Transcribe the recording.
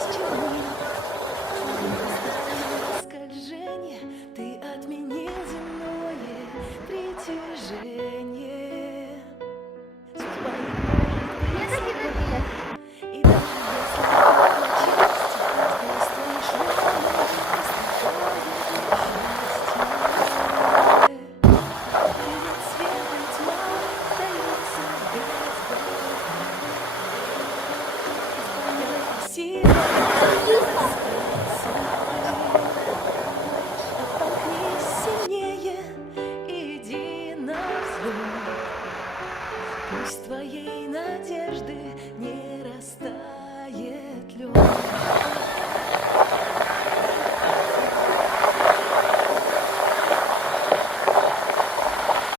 расчернил скольжение, ты отменил земное притяжение. Судьба не может быть слабее, и даже если части сквозь твои шрамы проступает счастье. Перед светом тьма дается без борьбы. Сила оттолкнись сильнее, иди на взлом. Пусть твоей